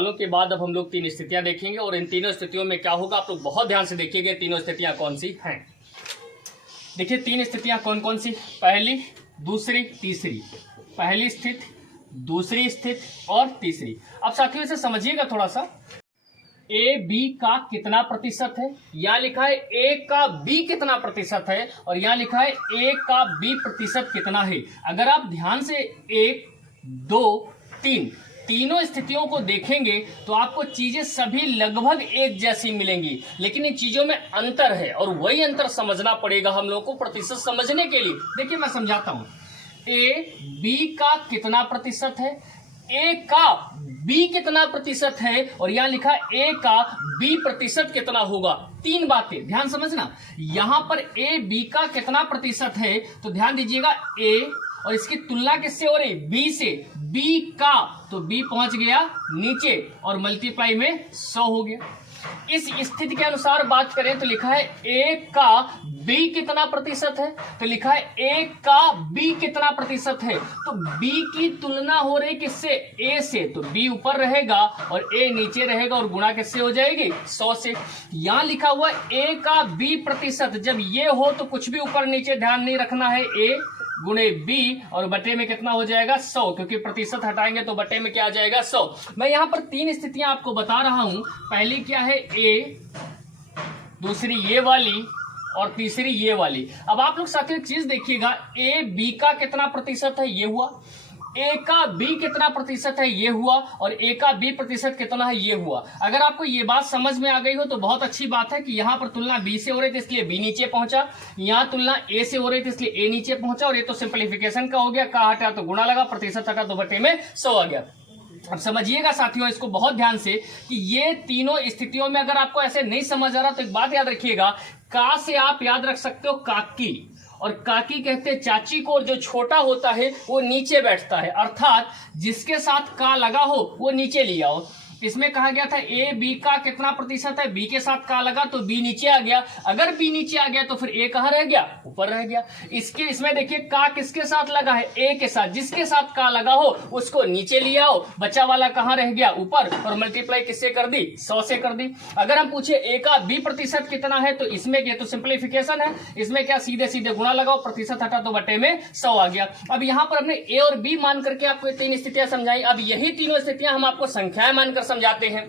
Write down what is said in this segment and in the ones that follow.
सवालों के बाद अब हम लोग 3 स्थितियां देखेंगे और इन तीनों स्थितियों में क्या होगा आप लोग बहुत ध्यान से देखिएगा। तीनों स्थितियां कौन सी हैं। देखिए 3 स्थितियां कौन कौन सी, पहली, दूसरी, तीसरी। पहली स्थिति, दूसरी स्थिति और तीसरी। अब साथियों इसे समझिएगा थोड़ा सा। ए बी का कितना प्रतिशत है, यहां लिखा है ए का बी कितना प्रतिशत है और यहां लिखा है ए का बी प्रतिशत कितना है। अगर आप ध्यान से 1, 2, 3 तीनों स्थितियों को देखेंगे तो आपको चीजें सभी लगभग एक जैसी मिलेंगी, लेकिन इन चीजों में अंतर है और वही अंतर समझना पड़ेगा हम लोग को प्रतिशत समझने के लिए। देखिए मैं समझाता हूं। ए बी का कितना प्रतिशत है, ए का बी कितना प्रतिशत है और यहां लिखा ए का बी प्रतिशत कितना होगा। 3 बातें ध्यान समझना। यहां पर ए बी का कितना प्रतिशत है तो ध्यान दीजिएगा, ए और इसकी तुलना किससे हो रही, बी से। बी का तो बी पहुंच गया नीचे और मल्टीप्लाई में 100 हो गया। इस स्थिति के अनुसार बात करें तो लिखा है ए का बी कितना प्रतिशत है तो लिखा है ए का बी कितना प्रतिशत है। तो बी की तुलना हो रही किससे, ए से, तो बी ऊपर रहेगा और ए नीचे रहेगा और गुणा किससे हो जाएगी, 100 से। यहां लिखा हुआ ए का बी प्रतिशत, जब ये हो तो कुछ भी ऊपर नीचे ध्यान नहीं रखना है, ए गुणे बी और बटे में कितना हो जाएगा 100, क्योंकि प्रतिशत हटाएंगे तो बटे में क्या आ जाएगा 100। मैं यहां पर 3 स्थितियां आपको बता रहा हूं। पहली क्या है ए, दूसरी ये वाली और तीसरी ये वाली। अब आप लोग साथियों एक चीज देखिएगा, ए बी का कितना प्रतिशत है ये हुआ, ए का बी कितना प्रतिशत है ये हुआ और ए का बी प्रतिशत कितना है ये हुआ। अगर आपको ये बात समझ में आ गई हो तो बहुत अच्छी बात है कि यहां पर तुलना बी से हो रही थी इसलिए बी नीचे पहुंचा, यहां तुलना ए से हो रही थी इसलिए ए नीचे पहुंचा और ये तो सिंपलीफिकेशन का हो गया, का हटा तो गुणा लगा, प्रतिशत हटा तो बटे में 100 आ गया। अब समझिएगा साथियों इसको बहुत ध्यान से कि ये तीनों स्थितियों में अगर आपको ऐसे नहीं समझ आ रहा तो एक बात याद रखिएगा, का से आप याद रख सकते हो काकी, और काकी कहते हैं चाची को, और जो छोटा होता है वो नीचे बैठता है, अर्थात जिसके साथ का लगा हो वो नीचे लिया हो। इसमें कहा गया था ए बी का कितना प्रतिशत है, बी के साथ का लगा तो बी नीचे आ गया, अगर बी नीचे आ गया तो फिर ए कहां रह गया, ऊपर रह गया। इसमें देखिए का किसके साथ लगा है, ए के साथ, जिसके साथ का लगा हो उसको नीचे लिया हो, बचा वाला कहां रह गया, ऊपर, और मल्टीप्लाई किससे कर दी, 100 से कर दी। अगर हम पूछे ए का बी प्रतिशत कितना है तो इसमें ये तो सिंपलीफिकेशन है, इसमें क्या सीधे सीधे गुणा लगाओ, प्रतिशत हटा तो बटे में 100 आ गया। अब यहां पर हमने ए और बी मान करके आपको 3 स्थितियां समझाई। अब यही तीनों स्थितियां हम आपको संख्याएं मानकर समझाते हैं।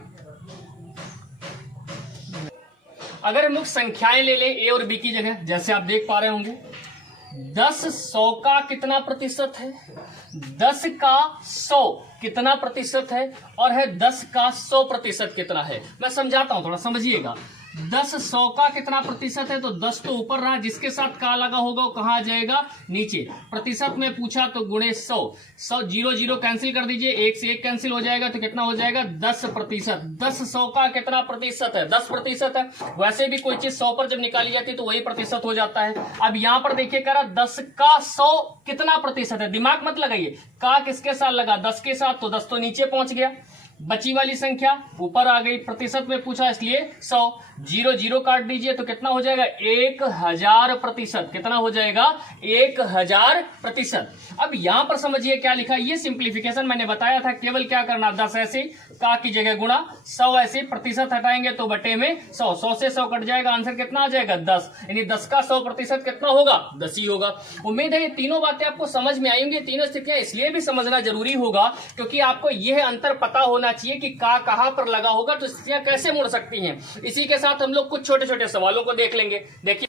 अगर हम लोग संख्याएं ले लें ए और बी की जगह, जैसे आप देख पा रहे होंगे, 10 100 का कितना प्रतिशत है, 10 का 100 कितना प्रतिशत है और है 10 का 100 प्रतिशत कितना है। मैं समझाता हूं, थोड़ा समझिएगा। 10 100 का कितना प्रतिशत है तो 10 तो ऊपर रहा, जिसके साथ का लगा होगा वो कहां आ जाएगा, नीचे। प्रतिशत में पूछा तो गुणे 100, 0 0 कैंसिल कर दीजिए, 1 से 1 कैंसिल हो जाएगा तो कितना हो जाएगा 10 प्रतिशत। 10 100 का कितना प्रतिशत है, 10 प्रतिशत है। वैसे भी कोई चीज 100 पर जब निकाली जाती है तो वही प्रतिशत हो जाता है। अब यहां पर देखिए कह रहा 10 का 100 कितना प्रतिशत है, दिमाग मत लगाइए, का किसके साथ लगा, 10 के साथ, तो 10 तो नीचे पहुंच गया, बची वाली संख्या ऊपर आ गई। प्रतिशत में पूछा इसलिए 100, 0 0 काट दीजिए तो कितना हो जाएगा 1000 प्रतिशत, कितना हो जाएगा 1000 प्रतिशत। अब यहां पर समझिए क्या लिखा है, ये सिंप्लीफिकेशन मैंने बताया था, केवल क्या करना, 10 ऐसे का की जगह गुणा, 100 ऐसे, प्रतिशत हटाएंगे तो बटे में 100, 100 से 100 कट जाएगा, आंसर कितना आ जाएगा 10, यानी 10 का 100 प्रतिशत कितना होगा, 10 ही होगा। उम्मीद है ये तीनों बातें आपको समझ में आई होंगी। तीनों स्थितियां इसलिए भी समझना जरूरी होगा क्योंकि आपको यह अंतर पता होना चाहिए कि का कहां पर लगा होगा तो स्थितियां कैसे मुड़ सकती हैं। इसी के साथ हम लोग कुछ छोटे छोटे सवालों को देख लेंगे। देखिए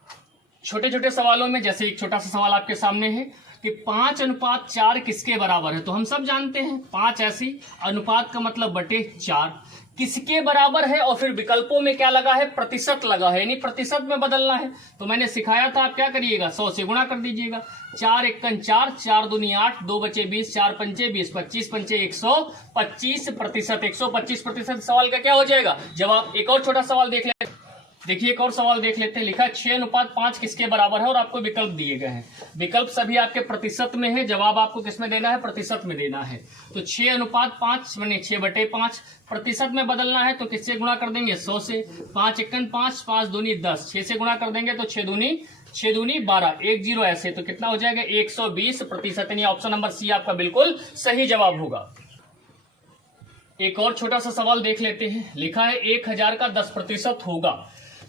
छोटे छोटे सवालों में जैसे एक छोटा सा सवाल आपके सामने है कि 5:4 किसके बराबर है। तो हम सब जानते हैं 5 ऐसी, अनुपात का मतलब बटे 4 किसके बराबर है, और फिर विकल्पों में क्या लगा है, प्रतिशत लगा है, यानी प्रतिशत में बदलना है। तो मैंने सिखाया था, आप क्या करिएगा 100 से गुणा कर दीजिएगा, 4 1 4, 4 दूनी 8, 2 बचे 20, 4 पंचे 20, 25 पंचे 125 प्रतिशत, 125 प्रतिशत सवाल का क्या हो जाएगा जवाब। एक और छोटा सवाल देख लेते हैं। देखिए एक और सवाल देख लेते हैं। लिखा 6:5 किसके बराबर है और आपको विकल्प दिए गए हैं। विकल्प सभी आपके प्रतिशत में है, जवाब आपको किसमें देना है, प्रतिशत में देना है। तो 6:5 माने 6/5, प्रतिशत में बदलना है तो किससे गुणा कर देंगे 100 से। 5 1 5, 5 दूनी 10, 6 से गुणा कर देंगे तो 6 दूनी 12, 1 0 ऐसे, तो कितना हो जाएगा 120 प्रतिशत, यानी ऑप्शन नंबर सी आपका बिल्कुल सही जवाब होगा। एक और छोटा सा सवाल देख लेते हैं। लिखा है 1000 का 10% होगा।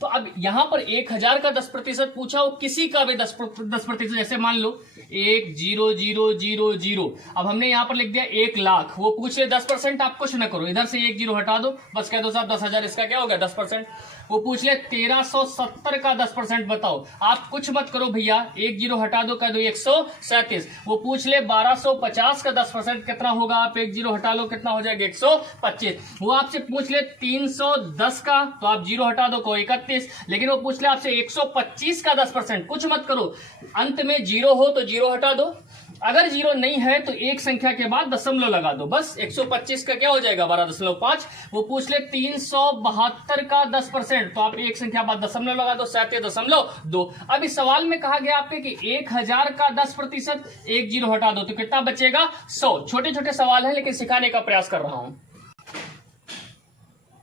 तो अब यहां पर 1000 का 10% पूछा हो, किसी का भी 10%, जैसे मान लो 1,0,0,0,0। अब हमने यहां पर लिख दिया 1,00,000, वो पूछ ले 10%, आप कुछ ना करो, इधर से 1 0 हटा दो, बस कह दो साहब 10,000, इसका क्या हो गया 10%। वो पूछ ले 1370 का 10% बताओ, आप कुछ मत करो भैया, 1 0 हटा दो, कह दो 137। वो पूछ ले 1250 का 10% कितना होगा, आप 1 0 हटा लो, कितना हो जाएगा 125। वो आपसे पूछ ले 310 का, तो आप 0 हटा दो, को 31। लेकिन वो पूछ ले आपसे 125 का 10%, कुछ मत करो, अंत में 0 हो तो 0 हटा दो, अगर 0 नहीं है तो एक संख्या के बाद दशमलव लगा दो, बस 125 का क्या हो जाएगा 12.5। वो पूछ ले 372 का 10%, तो आप एक संख्या बाद दशमलव लगा दो, 37.2। अब इस सवाल में कहा गया आपके कि 1000 का 10%, 1 0 हटा दो, तो कितना बचेगा 100। छोटे छोटे सवाल है लेकिन सिखाने का प्रयास कर रहा हूं।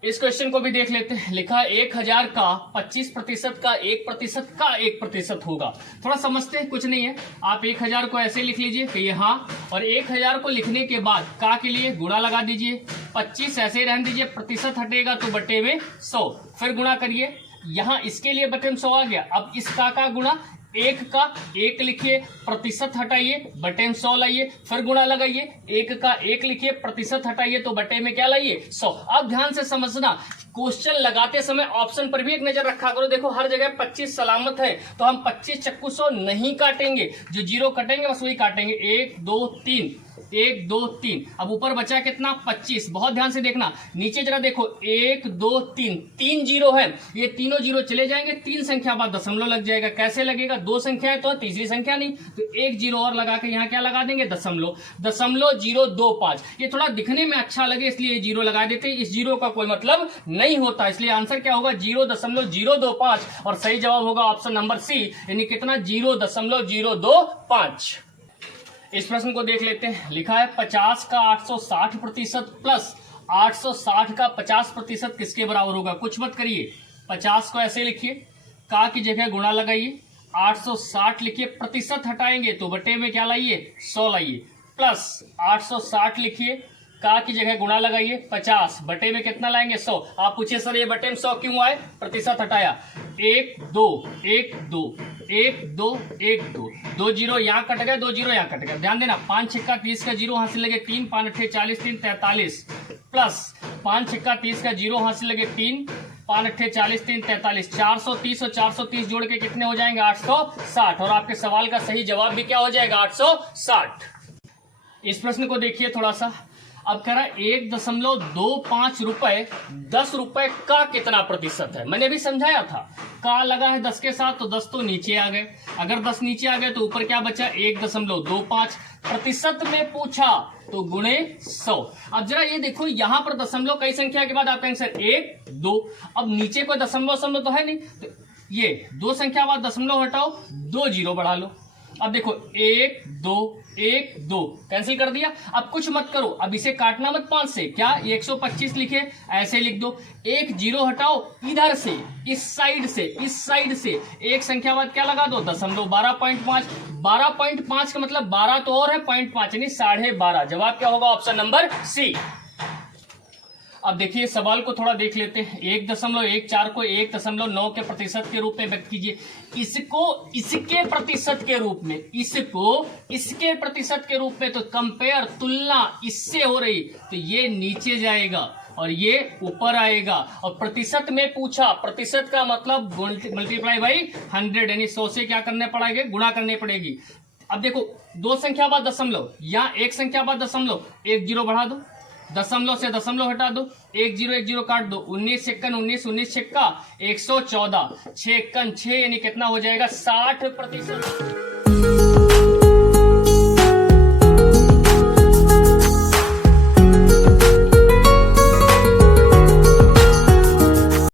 इस क्वेश्चन को भी देख लेते हैं। लिखा है 1000 का 25% का 1% का 1% होगा। थोड़ा समझते हैं, कुछ नहीं है, आप 1000 को ऐसे लिख लीजिए कि ये हाँ, और 1000 को लिखने के बाद का के लिए गुणा लगा दीजिए, 25 ऐसे रहने दीजिए, प्रतिशत हटेगा तो बटे में 100, फिर गुणा करिए, यहां इसके लिए बटे में 100 आ गया। अब इस का गुणा 1 का 1 लिखिए, प्रतिशत हटाइए, बटे में 100 लाइए, फिर गुणा लगाइए, 1 का 1 लिखिए, प्रतिशत हटाइए तो बटे में क्या लाइए 100। अब ध्यान से समझना, क्वेश्चन लगाते समय ऑप्शन पर भी एक नजर रखा करो। देखो हर जगह 25 सलामत है, तो हम 25 चक्कू 100 नहीं काटेंगे, जो 0 कटेंगे बस वही काटेंगे। 1 2 3, 1 2 3, अब ऊपर बचा कितना 25। बहुत ध्यान से देखना, नीचे जरा देखो 1 2 3, 3 0 है, ये तीनों 0 चले जाएंगे, 3 संख्या बाद दशमलव लग जाएगा। कैसे लगेगा, 2 संख्या है तो तीसरी संख्या नहीं, तो 1 0 और लगा के यहाँ क्या लगा देंगे दशमलव, 0.025। ये थोड़ा दिखने में अच्छा लगे इसलिए 0 लगा देते हैं, इस 0 का कोई मतलब नहीं होता, इसलिए आंसर क्या होगा 0.025, और सही जवाब होगा ऑप्शन नंबर सी, यानी कितना 0.025। इस प्रश्न को देख लेते हैं। लिखा है 50 का 860% प्लस 860 का 50% किसके बराबर होगा। कुछ मत करिए, 50 को ऐसे लिखिए, का की जगह गुणा लगाइए, 860 लिखिए, प्रतिशत हटाएंगे तो बटे में क्या लाइए 100 लाइए, प्लस 860 लिखिए, का की जगह गुणा लगाइए, 50 बटे में कितना लाएंगे 100। आप पूछिए सर ये बटे में 100 क्यों आए, प्रतिशत हटाया, 1 2 1 2 1 2 1 2, 2 0 यहाँ कट गए, 2 0 यहाँ कट गए। ध्यान देना, 5 6 30 का 0 हासिल लगे 3, 5 8 40 3 43, प्लस 5 6 30 का 0 हासिल लगे 3, 5 8 40 3 43, 430 और 430 जोड़ के कितने हो जाएंगे 860, और आपके सवाल का सही जवाब भी क्या हो जाएगा 860। इस प्रश्न को देखिए थोड़ा सा। अब कह रहा है 1.25 रुपए 10 रुपए का कितना प्रतिशत है। मैंने अभी समझाया था, का लगा है 10 के साथ, तो 10 तो नीचे आ गए, अगर 10 नीचे आ गए तो ऊपर क्या बचा 1.25। प्रतिशत में पूछा तो गुणे 100। अब जरा ये देखो, यहां पर दशमलव कई संख्या के बाद आपका आंसर 1 2, अब नीचे कोई दशमलव तो है नहीं, तो ये 2 संख्या बाद दशमलव हटाओ, 2 0 बढ़ा लो। अब देखो 1 2 1 2 कैंसिल कर दिया। अब कुछ मत करो, अब इसे काटना मत 5 से, क्या 125 लिखे ऐसे लिख दो, 1 0 हटाओ, इधर से इस साइड से एक संख्या बाद क्या लगा दो दशमलव, 12.5। 12.5 का मतलब 12 तो और है 0.5 यानी 12.5। जवाब क्या होगा ऑप्शन नंबर सी। अब देखिए सवाल को थोड़ा देख लेते हैं। 1.14 को 1.9 के प्रतिशत के रूप में व्यक्त कीजिए। इसको इसके प्रतिशत के रूप में, इसको इसके प्रतिशत के रूप में, तो कंपेयर तुलना इससे हो रही, तो ये नीचे जाएगा और ये ऊपर आएगा। और प्रतिशत में पूछा, प्रतिशत का मतलब मल्टीप्लाई बाई 100, यानी 100 से क्या करने पड़ेगा गुणा करनी पड़ेगी। अब देखो 2 संख्या बाद दशमलव, या 1 संख्या बाद दशमलव, 1 0 बढ़ा दो, दशमलव से दशमलव हटा दो, 1 0 1 0 काट दो, 19 एक्कन 19 19 छक्का 114, 6 एक्कन 6 यानी कितना हो जाएगा 60%।